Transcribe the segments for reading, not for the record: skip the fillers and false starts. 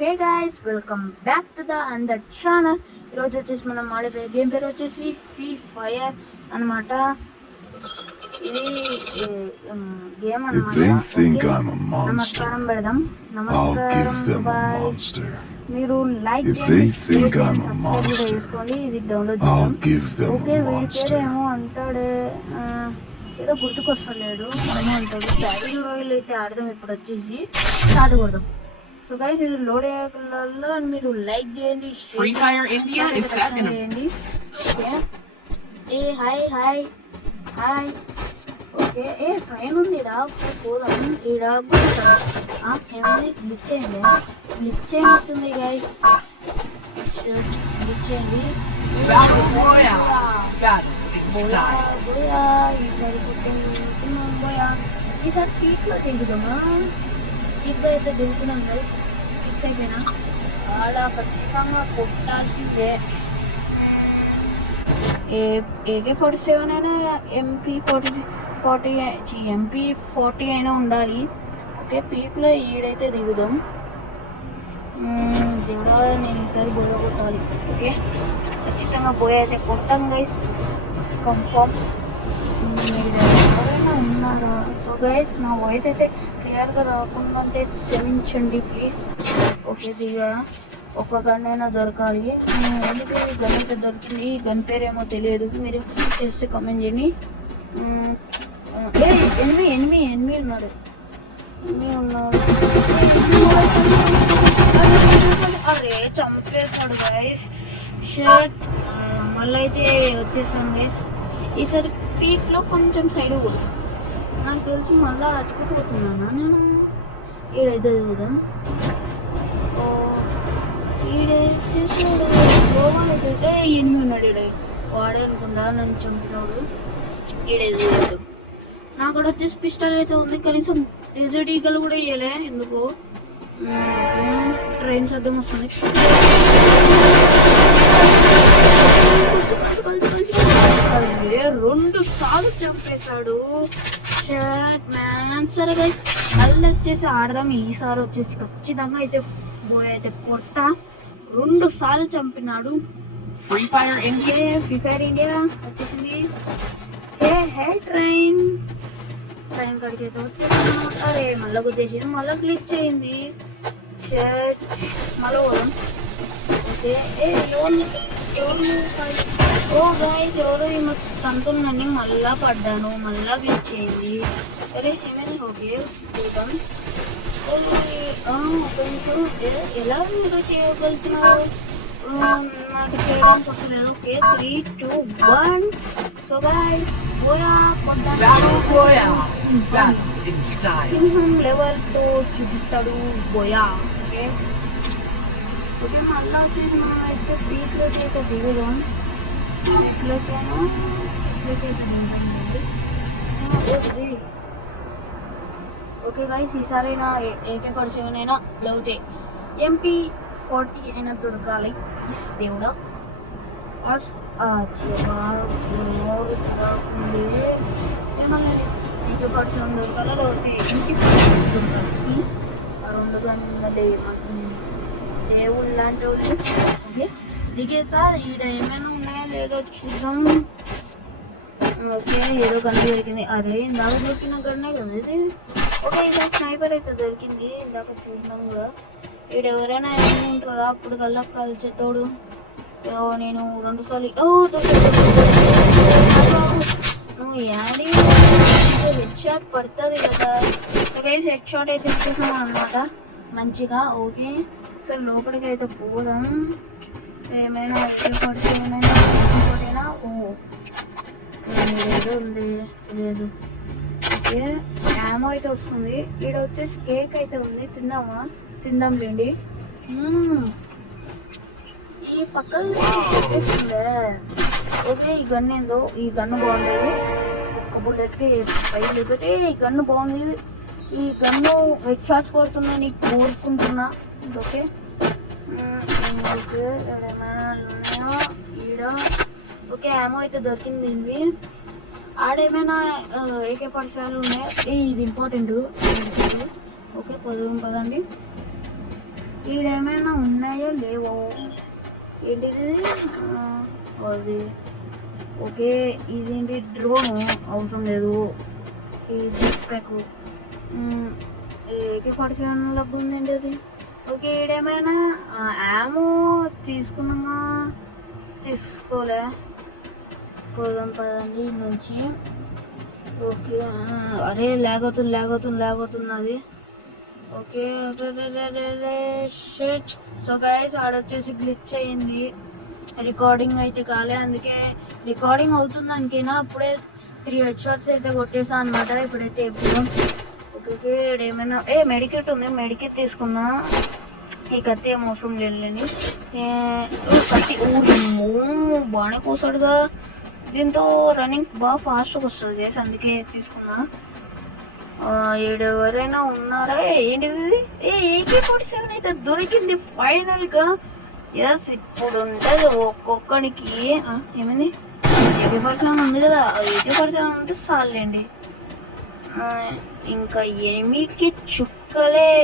Hey guys, welcome back to the అందర్ channel. ఈరోజు వచ్చేసి మనం ఆడే గేమ్ పేరు వచ్చేసి ఫ్రీ ఫైర్ అనమాట. ఇది గేమ్ అనమాట. నమస్కారం పెడదాం. నమస్కారం బాయ్స్. మీరు లైక్ చేయండి, సబ్స్క్రైబ్ కూడా చేసుకోండి. ఇది డౌన్లోడ్ చేద్దాం. ఓకే, వీడి పేరు ఏమో అంటాడే, ఏదో గుర్తుకొస్తలేడు. ఏమో అంటాడు. బ్యాటిల్ రాయల్ అయితే ఆడదాం. ఇప్పుడు వచ్చేసి స్టార్ట్ కొడదాం. సో గైస్, ఇది లోడ్ అయ్యాకల్లా మీరు లైక్ చేయండి, చేయండి. ఓకే, ఏ హాయ్ హాయ్ హాయ్. ఓకే, ఏ ట్రైన్ ఉంది ఈడ, ఒకసారి పోదాం. ఈడ ఏమైంది? గ్లిచ్ అయింది, గ్లిచ్ అయినట్టుంది గైస్. గ్లిచ్ అయింది. ఈసారి పీక్లో దిగుదామా? పీక్లో అయితే దిగుతున్నాం గైస్. ఫిక్స్ అయిపోయినా ఆడ ఖచ్చితంగా కొట్టాల్సిందే. AK-47 అయినా MP40 అయినా ఉండాలి. ఓకే, పీక్లో ఈడైతే దిగుదాం. దేవుడా, నేను ఈసారి బోయ కొట్టాలి. ఓకే, ఖచ్చితంగా బోయ అయితే కొడతాం గైస్, కన్ఫర్మ్. ఎవరైనా ఉన్నారా? సో గైస్, నా వాయిస్ అయితే క్లియర్గా రాకుండా అంటే క్షమించండి ప్లీజ్. ఓకే, దిగా ఒక గన్ అయినా దొరకాలి. ఎందుకు ఈ గన్ అయితే దొరికింది? ఈ గన్ పేరేమో తెలియదు, మీరు చేస్తే కామెంట్ చేయండి. ఎనిమి ఉన్నారు. అరే, చంపేశాడు గైస్. షర్ట్ మళ్ళీ అయితే వచ్చేసాను గైస్. ఈసారి పీక్లో కొంచెం సైడ్ పోదు. నాకు తెలిసి మళ్ళీ అటుకుపోతున్నానా నేను? ఈడైతే కదా ఈడైతే ఎన్ని ఉన్నాడు. ఈడ వాడే అనుకుంటా నన్ను చంపినాడు. ఈడైతే నాకు కూడా వచ్చేసి పిస్టల్ అయితే ఉంది. కనీసం డెజర్ట్ ఈగలు కూడా ఇవ్వలే ఎందుకు. ట్రైన్ శబ్దం వస్తుంది. అరే, 2 సార్లు చంపేశాడు. సరే గైస్, మళ్ళీ వచ్చేసి ఆడదాం. ఈసారి వచ్చేసి ఖచ్చితంగా అయితే బోయ్ అయితే కొడతా. 2 సార్లు చంపినాడు. ఫ్రీ ఫైర్ ఇండియా వచ్చేసింది. హే ట్రైన్ కాడికి అయితే వచ్చేసాను. అరే, మళ్ళీ గుద్దేసింది, మళ్ళీ గ్లిచ్ అయింది. మళ్ళీ పోదాం. ఓకే, ఓ గైస్, ఎవరు ఈమె తంతుందని మళ్ళా పడ్డాను, మళ్ళా గ్లిచ్ అయింది. అరే ఏమైంది? ఓకే, చూద్దాం. ఎలా మీరు చేయగలుగుతున్నారు? నాకు చేయడానికి వస్తలేదు. ఓకే, 3, 2, 1. సో గైస్, సింహం లెవెల్ 2 చూపిస్తాడు బోయా. ఓకే, మళ్ళీ వచ్చేసి మనం అయితే పీక్లోకి అయితే దిగుదాం. ఓకే గైస్, ఈసారి అయినా AK-47 అయినా లేకపోతే MP40 అయినా దొరకాలి ప్లీజ్ దేవుడా. నోరు తిరగకుండే ఏమన్నా AK-47 దొరకాలి, లేకపోతే MP40 దొరకాలి ప్లీజ్. ఆ 2 గంటలే మాకు దేవుళ్ళు లాంటి వాళ్ళు. ఓకే, దిగేసా. ఈడ ఏమైనా ఉన్నాయా లేదో చూద్దాం. ఓకే, ఏదో గన్ను దొరికింది. అరే, ఇందాక దొరికిన గన్నే కదా ఇది. ఓకే, ఇలా స్నైపర్ అయితే దొరికింది. ఇందాక చూసినాం కదా. ఈడ ఎవరైనా ఏమైనా ఉంటారా? అప్పుడు కల్లా కలిసేతోడు. నేను 2 సార్లు నువ్వు యాడీ హెడ్ షాట్ పడుతుంది కదా. ఓకే, హెడ్ షాట్ అయితే ఇచ్చేసాం అనమాట మంచిగా. ఓకే, సరే లోపలికి అయితే పోదాం. ఏమైనా ఏమైనా ఏదో ఉంది తెలియదు. ఓకే, యామో అయితే వస్తుంది. ఈడ వచ్చేసి కేక్ అయితే ఉంది. తిందాం లేండి. ఈ పక్కన పెట్టేస్తుందే. ఓకే, ఈ గన్ను ఏందో, ఈ గన్ను బాగుంటుంది. ఒక్క బుల్లెట్కి 5 లేకపోతే ఈ గన్ను బాగుంది. ఈ గన్ను హెడ్ షాట్స్ కొడుతుందని కోరుకుంటున్నా. ఓకే, ఈడ ఓకే, యామో అయితే దొరికింది. ఇవి ఆడేమైనా AK-47 ఉన్నాయి. ఇది ఇంపార్టెంట్. ఓకే, పదండి. ఈడేమైనా ఉన్నాయో లేవో ఏంటిది అది ఓకే. ఇదేంటి డ్రోను అవసరం లేదు. ఈ జెట్ ప్యాక్ AK-47 లగ్గు ఉందండి అది. ఓకే ఈడేమైనా యామో తీసుకున్నామా తీసుకోలే. పోదాం పదండి నుంచి. ఓకే అరే లాగవుతుంది అది. Okay shit. సో గైస్ ఆడొచ్చేసి గ్లిచ్ అయ్యింది, రికార్డింగ్ అయితే కాలే. అందుకే రికార్డింగ్ అవుతుంది అనుకైనా అప్పుడే 3 headshots అయితే కొట్టేసాను అనమాట. ఇప్పుడైతే ఎప్పుడు ఓకే ఏమైనా మెడికెట్ ఉంది, మెడికెట్ తీసుకున్నా. ఈ కత్తి ఏం అవసరం లేదులేండి. కత్తి బాగానే కూసాడుగా. దీంతో రన్నింగ్ బాగా ఫాస్ట్గా వస్తుంది గైస్, అందుకే తీసుకున్నా. ఎవరైనా ఉన్నారా? ఏంటిది AK-47 అయితే దొరికింది ఫైనల్గా. ఎస్ ఇప్పుడు ఉంటుంది ఒక్కొక్కడికి. ఏమైంది? AK-47 ఉంది కదా, AK-47 ఉంటే చాలండి. ఇంకా ఎనిమికి చుక్కలే.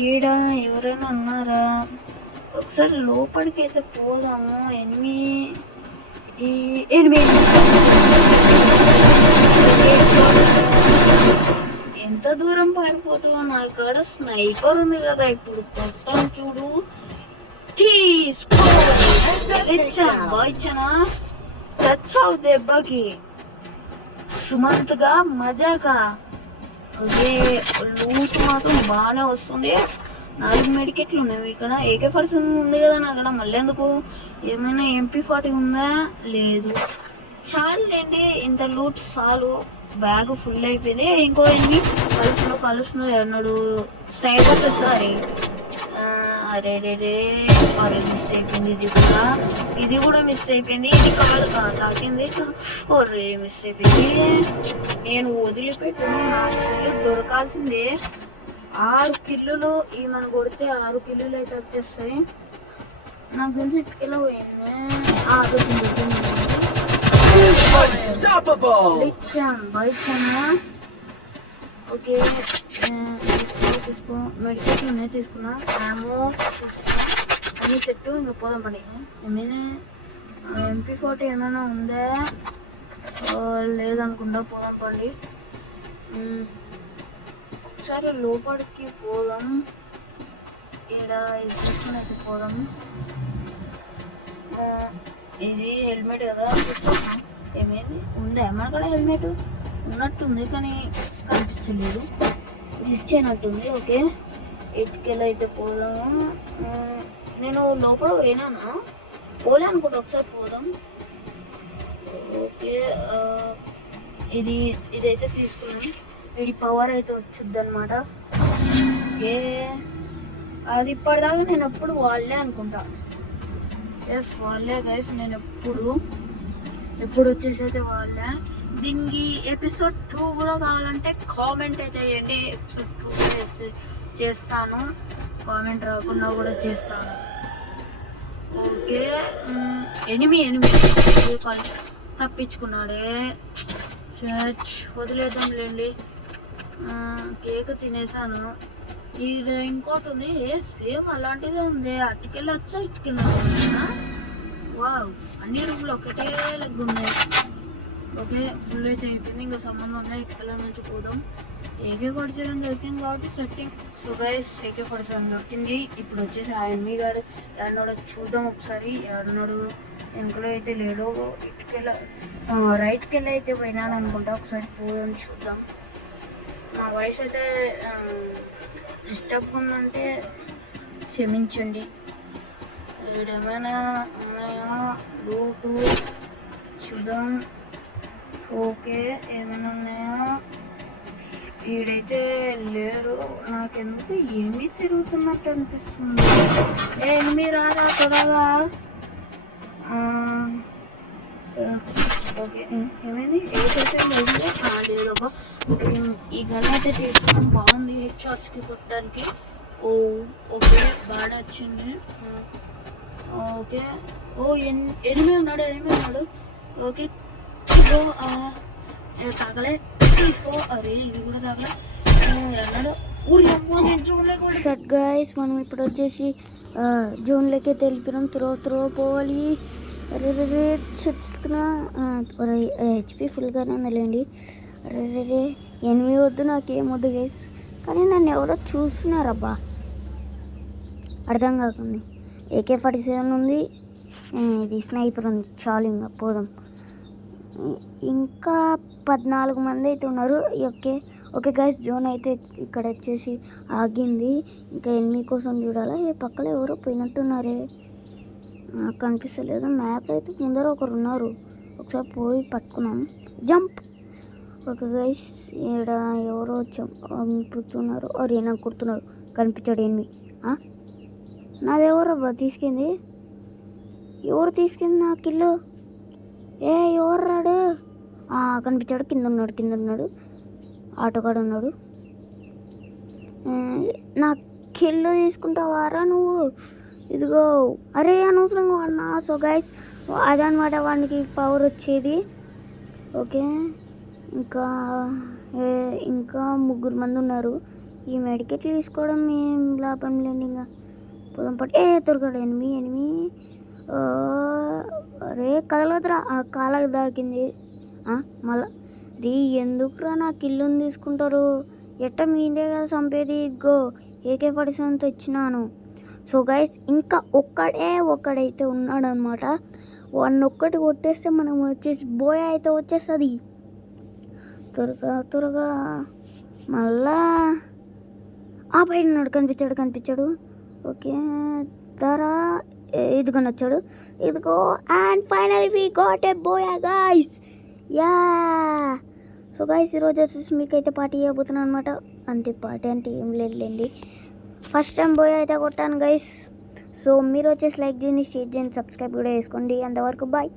ఈడ ఎవరైనా ఉన్నారా? ఒకసారి లోపలికి అయితే పోదాము. ఎనిమిది ఎంత దూరం పారిపోతావో. నా కాడ స్నైపర్ ఉంది కదా, ఇప్పుడు కొట్టాను చూడు. తీసుకో ఇచ్చానా చచ్చావు దెబ్బకి. సుమంత్గా మజాకా. అదే లూట్ మాత్రం బాగానే వస్తుంది. 4 మెడికెట్లు ఉన్నాయి ఇక్కడ. AK-47 ఉంది కదా నా అక్కడ, మళ్ళీ ఎందుకు? ఏమైనా MP-40 ఉందా? లేదు. చాలండి ఇంత లూట్ చాలు. బ్యాగ్ ఫుల్ అయిపోయింది. ఇంకో ఎన్ని కలుస్తున్నాడు అన్నాడు స్నైపర్ వచ్చేసారి. అరే మిస్ అయిపోయింది. ఇది కూడా మిస్ అయిపోయింది. ఇది కాదు తాకింది. ఒరే మిస్ అయిపోయింది. నేను వదిలిపెట్టాను. 4 కిల్లు దొరకాల్సిందే. 6 కిల్లులు ఈమెను కొడితే 6 కిల్లులు అయితే వచ్చేస్తాయి. నాకు తెలిసి ఇటుకెలా పోయింది. బయటనా ఓకే తీసుకో. మెడికేషన్ ఉన్నాయి తీసుకున్నా. యామో తీసుకున్నా. అన్ని చెట్టు ఇంకా పోదాం పడి. ఏమైనా MP-40 ఏమైనా ఉందా? లేదనుకుంటా. పోదాం పండి. ఒకసారి లోపలికి పోదాం. ఇక్కడ ఇది తీసుకుని అయితే పోదాం. ఇది హెల్మెట్ కదా తీసుకున్నాం. ఏమైంది? ఉందా మన కూడా హెల్మెట్? ఉన్నట్టుంది కానీ కనిపించలేదు. ఇచ్చేనట్టుంది. ఓకే ఇటుకెళ్ళి అయితే పోదాము. నేను లోపల పోయినానా? పోలే అనుకుంటా. ఒకసారి పోదాం. ఓకే ఇదైతే తీసుకున్నాను. వీడి పవర్ అయితే వచ్చింది అనమాట. ఓకే అది ఇప్పటిదాకా నేను ఎప్పుడు వాళ్ళే అనుకుంటా. ఎస్ వాళ్ళే గైస్. నేను ఎప్పుడు వచ్చేసి అయితే వాళ్ళే. దీనికి ఎపిసోడ్ 2 కూడా కావాలంటే కామెంట్ అయితే చేయండి. ఎపిసోడ్ 2 చేస్తాను. కామెంట్ రాకుండా కూడా చేస్తాను. ఓకే ఎనిమిది తప్పించుకున్నాడే. వదిలేద్దాంలేండి. కేక్ తినేసాను. ఇది ఇంకోటి ఉంది సేమ్ అలాంటిదే ఉంది. అటుకెళ్ళి వచ్చా ఇటుకెళ్ళి వావ్ అన్ని రూమ్లు ఒకటే లెగ్ ఉన్నాయి. ఓకే ఫుల్ అయితే అయిపోయింది. ఇంకా సంబంధం ఉన్నాయి. ఇటుకెళ్ళ నుంచి పోదాం. AK-47 దొరికింది కాబట్టి సెట్టింగ్. సో గైస్ AK-47 దొరికింది. ఇప్పుడు వచ్చేసి ఆ ఎనిమిది గాడు ఎన్నోడో చూద్దాం ఒకసారి. ఎన్నోడు వెనుకలో అయితే లేడు. ఇటుకెళ్ళ రైట్కి వెళ్ళి అయితే పోయినాను అనుకుంటా. ఒకసారి పోదాం చూద్దాం. నా వాయిస్ అయితే డిస్టర్బ్ ఉందంటే క్షమించండి. ఏమైనా ఉన్నాయా లూటు చూద్దాం. ఓకే ఏమైనా ఉన్నాయా? ఈడైతే లేరు. నాకెందుకు ఏమీ తిరుగుతున్నట్టు అనిపిస్తుంది. ఏమి రారా త్వరగా. ఓకే ఏమైంది? లేదబ్బా. ఈ గన్ అయితే తీసుకున్నాం. బాగుంది హెడ్ షాట్స్కి కొట్టడానికి. ఓకే బాగా వచ్చింది. ఓకే ఎనిమిది ఉన్నాడు. ఓకే తాగలే తీసుకో. అరే ఇది కూడా తాగలే. అన్నాడు షట్ గైస్, మనం ఇప్పుడు వచ్చేసి జోన్లోకి తెలిపినాం. త్రో పోవాలి. అరే చస్తున్నా. హెచ్పి ఫుల్గానే ఉందిలేండి. అరే ఎనిమిది వద్దు, నాకేం వద్దు గైస్. కానీ నన్ను ఎవరో చూస్తున్నారబ్బా, అర్థం కాకుంది. AK-47 ఉంది, ఇది స్నైపర్ ఉంది. చాలు, ఇంకా పోదాం. ఇంకా 14 మంది అయితే ఉన్నారు. ఓకే గైస్, జోన్ అయితే ఇక్కడ వచ్చేసి ఆగింది. ఇంకా ఎనిమిది కోసం చూడాలా. పక్కలో ఎవరో పోయినట్టున్నారే, నాకు కనిపిస్తలేదు. మ్యాప్లో అయితే ముందర ఒకరు ఉన్నారు, ఒకసారి పోయి పట్టుకున్నాం. జంప్. ఓకే గైస్, ఇక్కడ ఎవరో చంపుతున్నారు. నాకు కుడుతున్నారు, కనిపించాడు ఎనిమిది. నాదెవరబ్బా తీసుకుంది? ఎవరు తీసుకుంది నా కిల్లు? ఎవరు రాడు? కనిపించాడు, కింద ఉన్నాడు. ఆటోకాడ ఉన్నాడు. నా కిల్లు తీసుకుంటావారా నువ్వు? ఇదిగో. అరే అనవసరంగా వాడినా. సో గైస్, అదనమాట వాడికి పవర్ వచ్చేది. ఓకే, ఇంకా 3 మంది ఉన్నారు. ఈ మెడికెట్లు తీసుకోవడం ఏం లాభం లేండి. ఇంకా పొలం పట్టి దొరకడు. ఎనిమి. అరే కదలదురా, కాళ్ళకి దాకింది. మళ్ళా ఎందుకురా నా కిల్లుని తీసుకుంటారు? ఎట్ట మీదే కదా చంపేది. ఇదిగో AK-47 తెచ్చినాను. సో గైస్, ఇంకా ఒక్కడైతే ఉన్నాడనమాట. ఒక్కటి కొట్టేస్తే మనం వచ్చేసి బోయ అయితే వచ్చేస్తుంది. త్వరగా మళ్ళా బయట ఉన్నాడు. కనిపించాడు. ఓకే, ఇదిగో నచ్చాడు. ఇదిగో, and final we got a Boya guys. So guys, ఈరోజు వచ్చేసి మీకైతే పార్టీ ఇవ్వబోతున్నాను అనమాట. పార్టీ అంటే ఏం లేదులేండి, ఫస్ట్ టైం బోయా అయితే కొట్టాను గైస్. సో మీరు వచ్చేసి లైక్ చేయండి, షేర్ చేయండి, సబ్స్క్రైబ్ కూడా చేసుకోండి. అంతవరకు బాయ్.